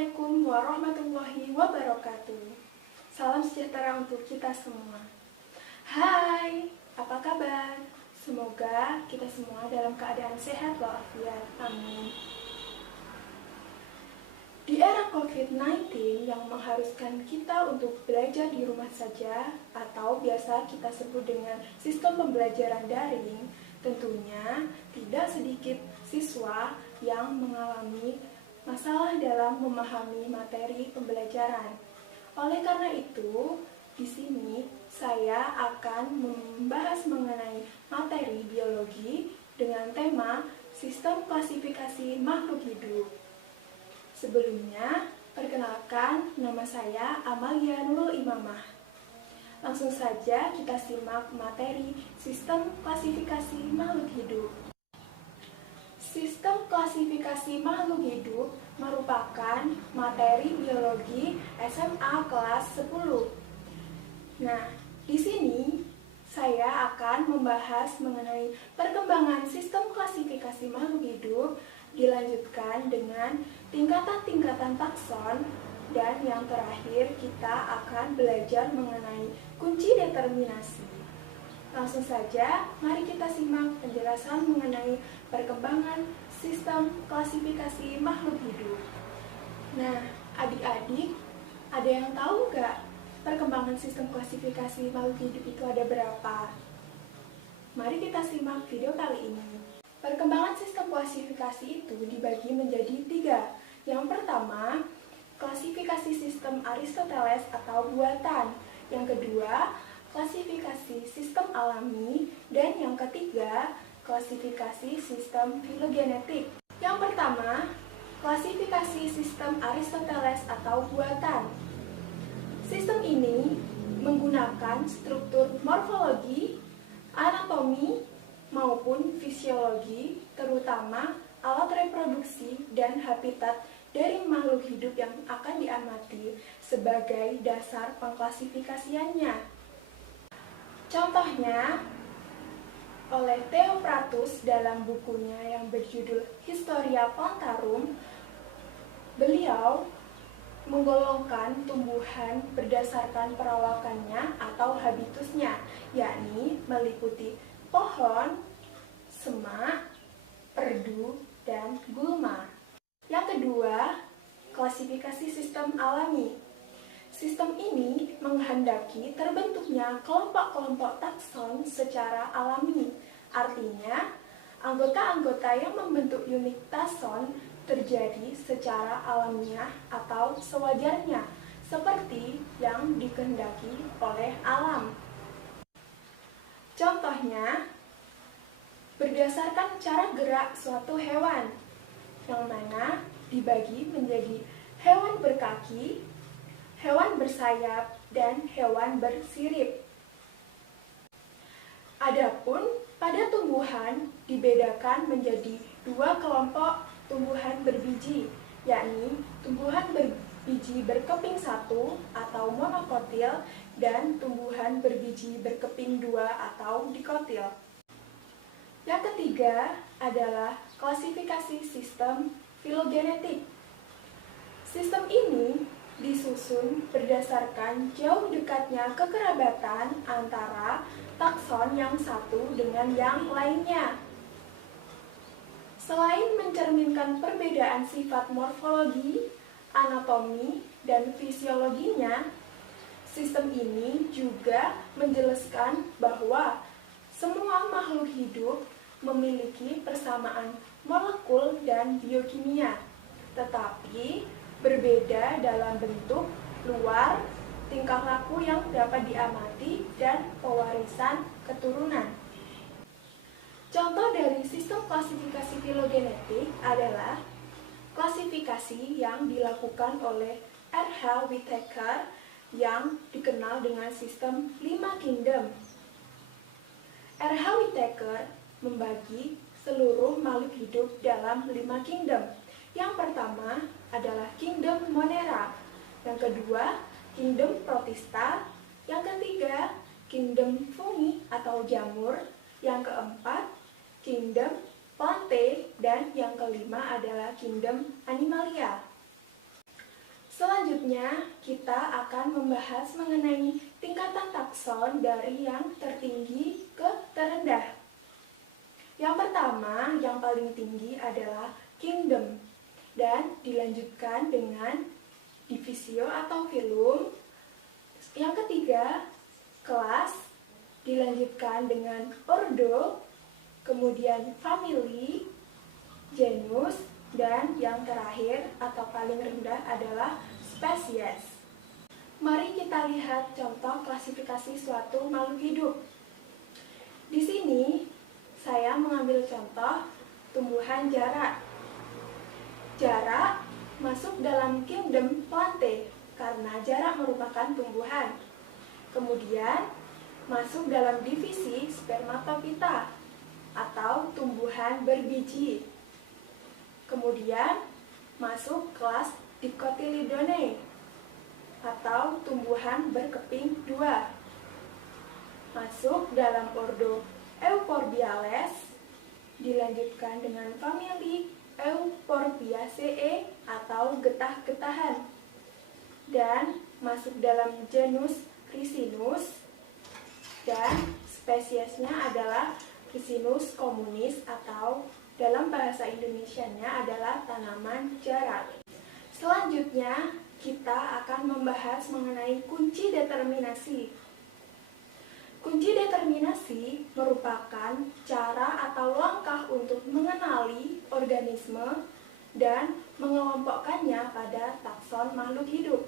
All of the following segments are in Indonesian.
Assalamualaikum warahmatullahi wabarakatuh. Salam sejahtera untuk kita semua. Hai, apa kabar? Semoga kita semua dalam keadaan sehat walafiat. Amin. Di era COVID-19 yang mengharuskan kita untuk belajar di rumah saja atau biasa kita sebut dengan sistem pembelajaran daring, tentunya tidak sedikit siswa yang mengalami masalah dalam memahami materi pembelajaran. Oleh karena itu, di sini saya akan membahas mengenai materi biologi dengan tema sistem klasifikasi makhluk hidup. Sebelumnya, perkenalkan, nama saya Amalia Nurul Imamah. Langsung saja kita simak materi sistem klasifikasi makhluk hidup. Sistem klasifikasi makhluk hidup merupakan materi biologi SMA kelas 10. Nah, di sini saya akan membahas mengenai perkembangan sistem klasifikasi makhluk hidup, dilanjutkan dengan tingkatan-tingkatan takson, dan yang terakhir kita akan belajar mengenai kunci determinasi. Langsung saja, mari kita simak penjelasan mengenai perkembangan sistem klasifikasi makhluk hidup. Nah, adik-adik, ada yang tahu nggak perkembangan sistem klasifikasi makhluk hidup itu ada berapa? Mari kita simak video kali ini. Perkembangan sistem klasifikasi itu dibagi menjadi 3. Yang pertama, klasifikasi sistem Aristoteles atau buatan. Yang kedua, klasifikasi sistem alami, dan yang ketiga, klasifikasi sistem filogenetik. Yang pertama, klasifikasi sistem Aristoteles atau buatan. Sistem ini menggunakan struktur morfologi, anatomi, maupun fisiologi, terutama alat reproduksi dan habitat dari makhluk hidup yang akan diamati sebagai dasar pengklasifikasiannya. Contohnya, oleh Theophratus dalam bukunya yang berjudul Historia Plantarum, beliau menggolongkan tumbuhan berdasarkan perawakannya atau habitusnya, yakni meliputi pohon, semak, perdu, dan gulma. Yang kedua, klasifikasi sistem alami. Sistem ini menghendaki terbentuknya kelompok-kelompok takson secara alami. Artinya, anggota-anggota yang membentuk unit takson terjadi secara alamiah atau sewajarnya, seperti yang dikehendaki oleh alam. Contohnya, berdasarkan cara gerak suatu hewan, yang mana dibagi menjadi hewan berkaki, hewan bersayap, dan hewan bersirip. Adapun pada tumbuhan dibedakan menjadi 2 kelompok tumbuhan berbiji, yakni tumbuhan berbiji berkeping 1 atau monokotil dan tumbuhan berbiji berkeping 2 atau dikotil. Yang ketiga adalah klasifikasi sistem filogenetik. Sistem ini disusun berdasarkan jauh dekatnya kekerabatan antara takson yang satu dengan yang lainnya. Selain mencerminkan perbedaan sifat morfologi, anatomi, dan fisiologinya, sistem ini juga menjelaskan bahwa semua makhluk hidup memiliki persamaan molekul dan biokimia, tetapi berbeda dalam bentuk, luar, tingkah laku yang dapat diamati, dan pewarisan keturunan. Contoh dari sistem klasifikasi filogenetik adalah klasifikasi yang dilakukan oleh R.H. Whittaker yang dikenal dengan sistem 5 kingdom. R.H. Whittaker membagi seluruh makhluk hidup dalam 5 kingdom. Yang pertama adalah kingdom Monera, yang kedua kingdom Protista, yang ketiga kingdom Fungi atau jamur, yang keempat kingdom Plantae, dan yang kelima adalah kingdom Animalia. Selanjutnya, kita akan membahas mengenai tingkatan takson dari yang tertinggi ke terendah. Yang pertama, yang paling tinggi adalah kingdom, dan dilanjutkan dengan divisio atau filum. Yang ketiga, kelas, dilanjutkan dengan ordo, kemudian family, genus, dan yang terakhir atau paling rendah adalah spesies. Mari kita lihat contoh klasifikasi suatu makhluk hidup. Di sini saya mengambil contoh tumbuhan jarak. Jarak masuk dalam kingdom plante karena jarak merupakan tumbuhan. Kemudian masuk dalam divisi spermatophyta atau tumbuhan berbiji. Kemudian masuk kelas Dicotyledone atau tumbuhan berkeping dua. Masuk dalam ordo Euphorbiales, dilanjutkan dengan famili Euphorbiaceae atau getah-getahan. Dan masuk dalam genus Ricinus, dan spesiesnya adalah Ricinus communis atau dalam bahasa Indonesianya adalah tanaman jarak. Selanjutnya, kita akan membahas mengenai kunci determinasi. Kunci determinasi merupakan cara atau langkah untuk mengenali organisme dan mengelompokkannya pada takson makhluk hidup.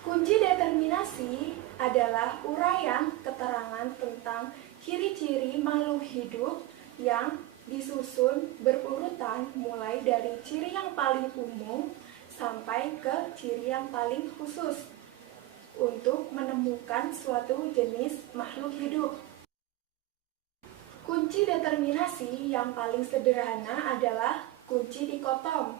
Kunci determinasi adalah uraian keterangan tentang ciri-ciri makhluk hidup yang disusun berurutan mulai dari ciri yang paling umum sampai ke ciri yang paling khusus untuk menemukan suatu jenis makhluk hidup. Kunci determinasi yang paling sederhana adalah kunci dikotom.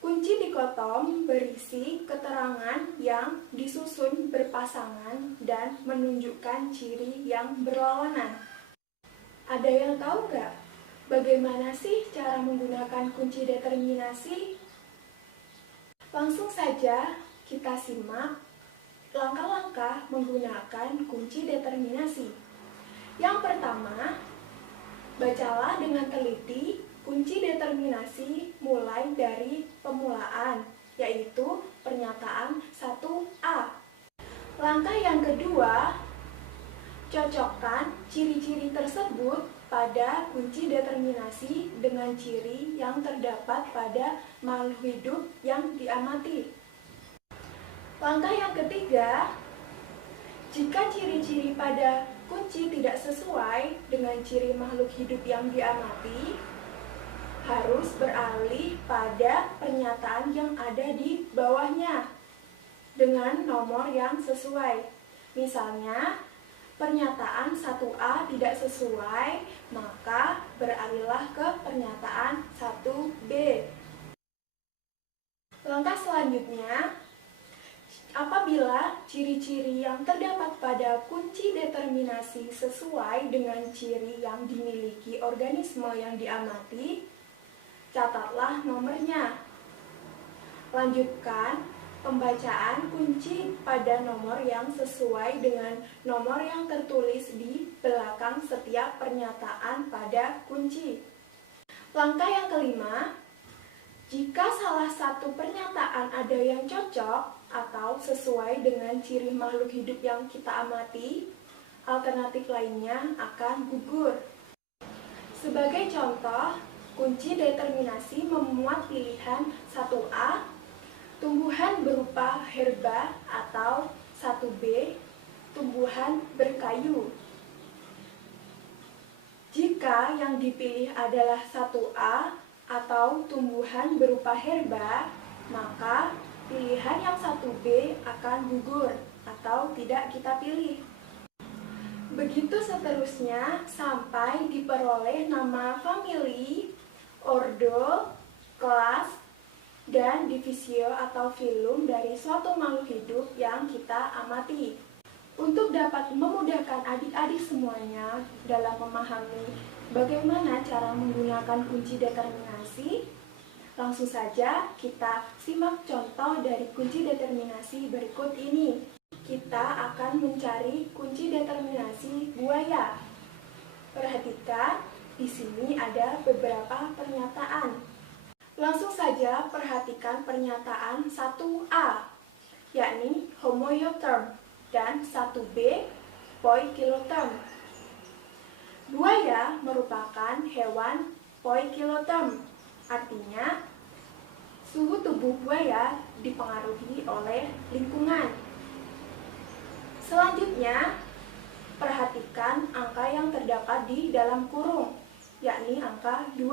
Kunci dikotom berisi keterangan yang disusun berpasangan dan menunjukkan ciri yang berlawanan. Ada yang tahu nggak bagaimana sih cara menggunakan kunci determinasi? Langsung saja kita simak langkah-langkah menggunakan kunci determinasi. Yang pertama, bacalah dengan teliti kunci determinasi mulai dari pemulaan, yaitu pernyataan 1A. Langkah yang kedua, cocokkan ciri-ciri tersebut pada kunci determinasi dengan ciri yang terdapat pada makhluk hidup yang diamati. Langkah yang ketiga, jika ciri-ciri pada kunci tidak sesuai dengan ciri makhluk hidup yang diamati, harus beralih pada pernyataan yang ada di bawahnya dengan nomor yang sesuai. Misalnya, pernyataan 1A tidak sesuai, maka beralihlah ke pernyataan 1B. Langkah selanjutnya, apabila ciri-ciri yang terdapat pada kunci determinasi sesuai dengan ciri yang dimiliki organisme yang diamati, catatlah nomornya. Lanjutkan pembacaan kunci pada nomor yang sesuai dengan nomor yang tertulis di belakang setiap pernyataan pada kunci. Langkah yang kelima, jika salah satu pernyataan ada yang cocok atau sesuai dengan ciri makhluk hidup yang kita amati, alternatif lainnya akan gugur. Sebagai contoh, kunci determinasi memuat pilihan 1A, tumbuhan berupa herba, atau 1B, tumbuhan berkayu. Jika yang dipilih adalah 1A atau tumbuhan berupa herba, maka pilihan yang 1B akan gugur atau tidak kita pilih. Begitu seterusnya sampai diperoleh nama famili, ordo, kelas, dan divisio atau filum dari suatu makhluk hidup yang kita amati. Untuk dapat memudahkan adik-adik semuanya dalam memahami bagaimana cara menggunakan kunci determinasi, Langsung saja kita simak contoh dari kunci determinasi berikut ini. Kita akan mencari kunci determinasi buaya. Perhatikan, di sini ada beberapa pernyataan. Langsung saja perhatikan pernyataan 1A, yakni homoeotherm, dan 1B, poikilotherm. Buaya merupakan hewan poikilotherm, artinya suhu tubuh buaya dipengaruhi oleh lingkungan. Selanjutnya, perhatikan angka yang terdapat di dalam kurung, yakni angka 2.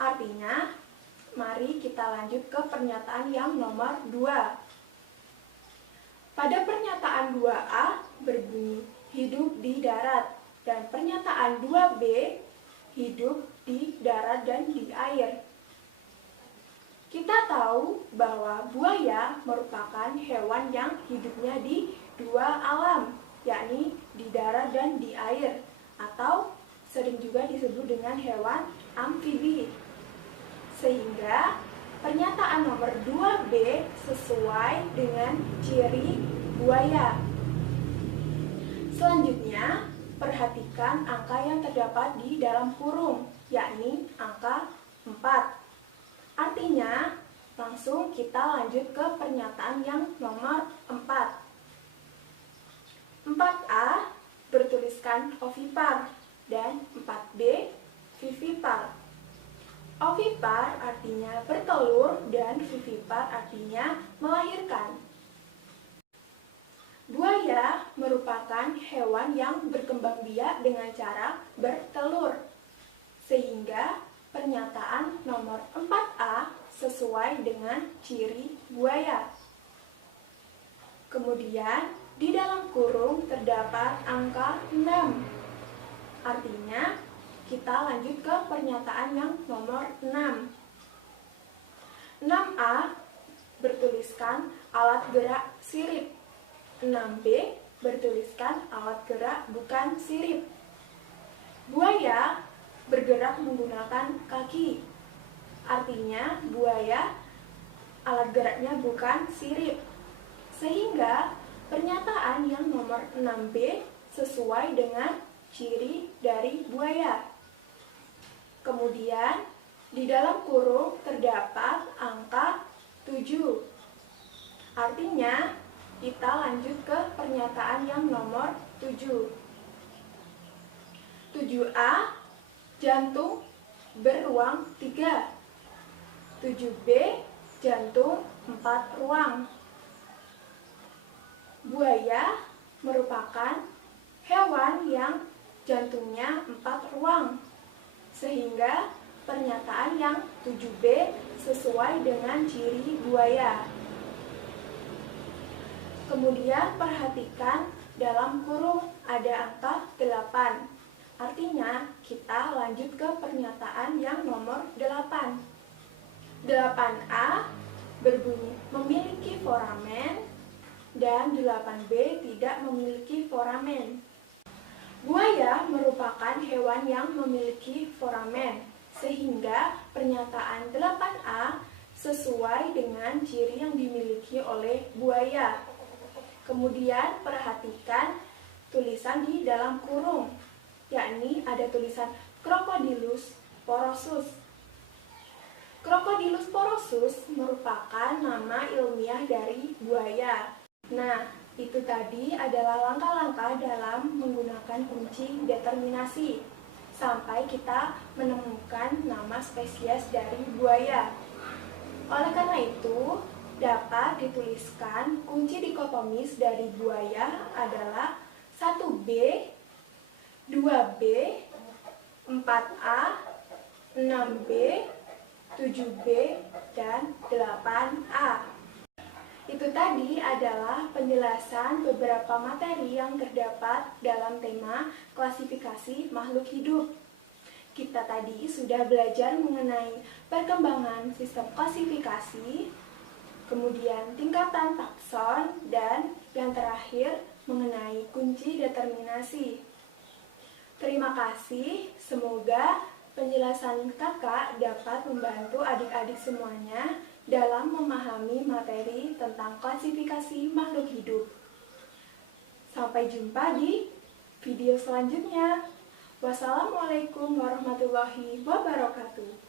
Artinya, mari kita lanjut ke pernyataan yang nomor 2. Pada pernyataan 2A berbunyi hidup di darat, dan pernyataan 2B hidup di darat dan di air. Kita tahu bahwa buaya merupakan hewan yang hidupnya di dua alam, yakni di darat dan di air, atau sering juga disebut dengan hewan amfibi. Sehingga pernyataan nomor 2B sesuai dengan ciri buaya. Selanjutnya, perhatikan angka yang terdapat di dalam kurung, yakni angka 4. Artinya, langsung kita lanjut ke pernyataan yang nomor 4. 4A bertuliskan ovipar dan 4B vivipar. Ovipar artinya bertelur dan vivipar artinya melahirkan. Buaya merupakan hewan yang berkembang biak dengan cara bertelur, sehingga pernyataan nomor 4A sesuai dengan ciri buaya. Kemudian, di dalam kurung terdapat angka 6. Artinya, kita lanjut ke pernyataan yang nomor 6. 6A bertuliskan alat gerak sirip. 6B bertuliskan alat gerak bukan sirip. Buaya bergerak menggunakan kaki. Artinya buaya alat geraknya bukan sirip. Sehingga pernyataan yang nomor 6B sesuai dengan ciri dari buaya. Kemudian di dalam kurung terdapat angka 7. Artinya kita lanjut ke pernyataan yang nomor 7. 7A, jantung beruang 3. 7B, jantung 4 ruang. Buaya merupakan hewan yang jantungnya 4 ruang. Sehingga pernyataan yang 7B sesuai dengan ciri buaya. Kemudian perhatikan dalam kurung ada angka 8. Artinya kita lanjut ke pernyataan yang nomor 8. 8A berbunyi memiliki foramen dan 8B tidak memiliki foramen. Buaya merupakan hewan yang memiliki foramen, sehingga pernyataan 8A sesuai dengan ciri yang dimiliki oleh buaya. Kemudian perhatikan tulisan di dalam kurung, yakni ada tulisan Crocodylus porosus. Crocodylus porosus merupakan nama ilmiah dari buaya. Nah, itu tadi adalah langkah-langkah dalam menggunakan kunci determinasi sampai kita menemukan nama spesies dari buaya. Oleh karena itu, dapat dituliskan kunci dikotomis dari buaya adalah 1B, 2B, 4A, 6B, 7B, dan 8A. Itu tadi adalah penjelasan beberapa materi yang terdapat dalam tema klasifikasi makhluk hidup. Kita tadi sudah belajar mengenai perkembangan sistem klasifikasi, kemudian tingkatan takson, dan yang terakhir mengenai kunci determinasi. Terima kasih, semoga Penjelasan kakak dapat membantu adik-adik semuanya dalam memahami materi tentang klasifikasi makhluk hidup. Sampai jumpa di video selanjutnya. Wassalamualaikum warahmatullahi wabarakatuh.